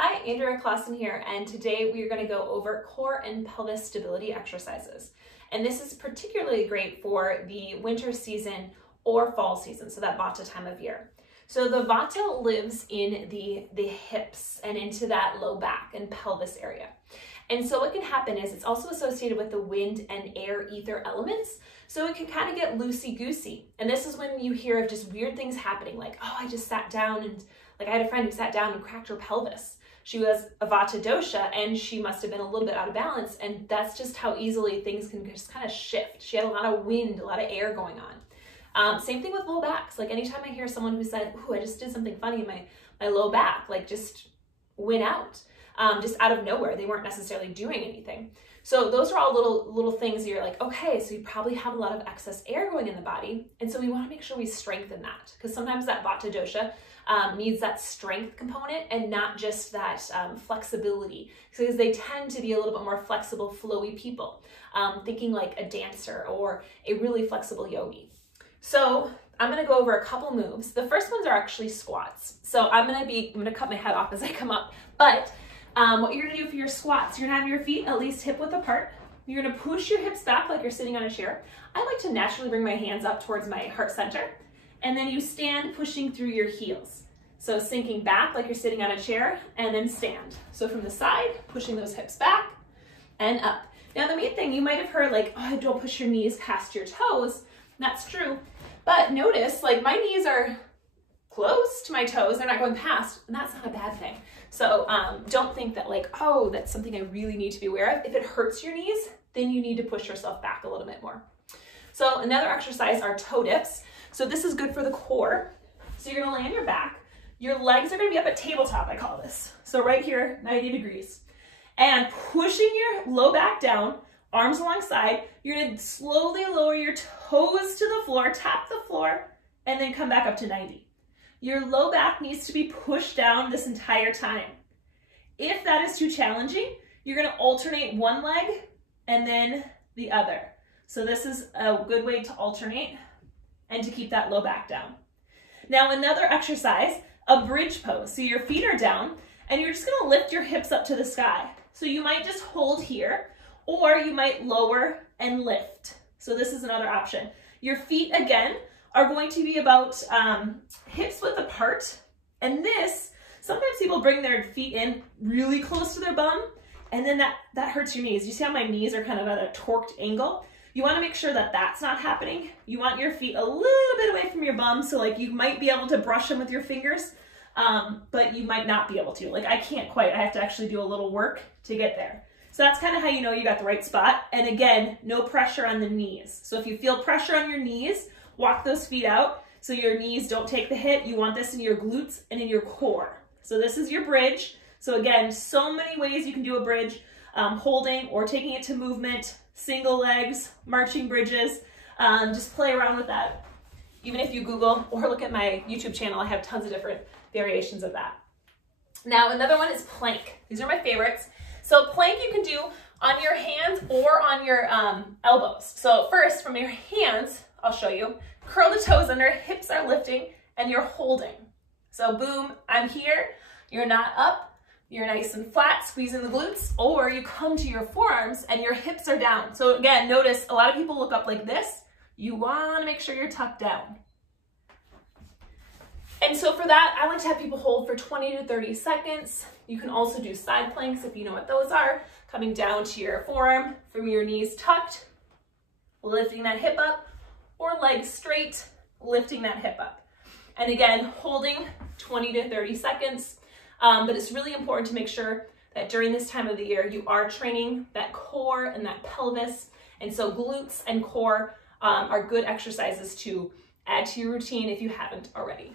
Hi, Andrea Clausen here, and today we are going to go over core and pelvis stability exercises. And this is particularly great for the winter season or fall season, so that Vata time of year. So the Vata lives in the hips and into that low back and pelvis area. And so what can happen is it's also associated with the wind and air ether elements. So it can kind of get loosey-goosey. And this is when you hear of just weird things happening, like, oh, I just sat down and I had a friend who sat down and cracked her pelvis. She was a Vata dosha and she must have been a little bit out of balance, and that's just how easily things can just kind of shift. She had a lot of wind, a lot of air going on. Same thing with low backs. Like anytime I hear someone who said, ooh, I just did something funny in my low back, like just went out, just out of nowhere. They weren't necessarily doing anything. So those are all little things that you're like, okay, so you probably have a lot of excess air going in the body. And so we want to make sure we strengthen that, because sometimes that Vata dosha needs that strength component and not just that flexibility, because they tend to be a little bit more flexible, flowy people, thinking like a dancer or a really flexible yogi. So I'm going to go over a couple moves. The first ones are actually squats. So I'm going to cut my head off as I come up, but what you're going to do for your squats, you're going to have your feet at least hip width apart. You're going to push your hips back like you're sitting on a chair. I like to naturally bring my hands up towards my heart center. And then you stand pushing through your heels. So sinking back like you're sitting on a chair, and then stand. So from the side, pushing those hips back and up. Now the main thing, you might have heard like, oh, don't push your knees past your toes. That's true. But notice like my knees are close to my toes. They're not going past, and that's not a bad thing. So don't think that like, oh, that's something I really need to be aware of. If it hurts your knees, then you need to push yourself back a little bit more. So another exercise are toe dips. So this is good for the core. So you're gonna lay on your back. Your legs are gonna be up at tabletop, I call this. So right here, 90 degrees. And pushing your low back down, arms alongside, you're gonna slowly lower your toes to the floor, tap the floor, and then come back up to 90. Your low back needs to be pushed down this entire time. If that is too challenging, you're gonna alternate one leg and then the other. So this is a good way to alternate and to keep that low back down. Now another exercise, a bridge pose. So your feet are down and you're just gonna lift your hips up to the sky. So you might just hold here, or you might lower and lift. So this is another option. Your feet again are going to be about hips width apart. And this, sometimes people bring their feet in really close to their bum, and then that hurts your knees. You see how my knees are kind of at a torqued angle? You want to make sure that that's not happening. You want your feet a little bit away from your bum, so like you might be able to brush them with your fingers, but you might not be able to. Like I can't quite, I have to actually do a little work to get there. So that's kind of how you know you got the right spot. And again, no pressure on the knees. So if you feel pressure on your knees, walk those feet out so your knees don't take the hit. You want this in your glutes and in your core. So this is your bridge. So again, so many ways you can do a bridge, holding or taking it to movement, single legs, marching bridges, just play around with that. Even if you Google or look at my YouTube channel, I have tons of different variations of that. Now, another one is plank. These are my favorites. So plank you can do on your hands or on your elbows. So first, from your hands, I'll show you, curl the toes under, hips are lifting, and you're holding. So boom, I'm here, you're not up, you're nice and flat, squeezing the glutes, or you come to your forearms and your hips are down. So again, notice a lot of people look up like this. You want to make sure you're tucked down. And so for that, I like to have people hold for 20 to 30 seconds. You can also do side planks if you know what those are. Coming down to your forearm from your knees tucked, lifting that hip up, or legs straight, lifting that hip up. And again, holding 20 to 30 seconds. But it's really important to make sure that during this time of the year, you are training that core and that pelvis. And so glutes and core are good exercises to add to your routine if you haven't already.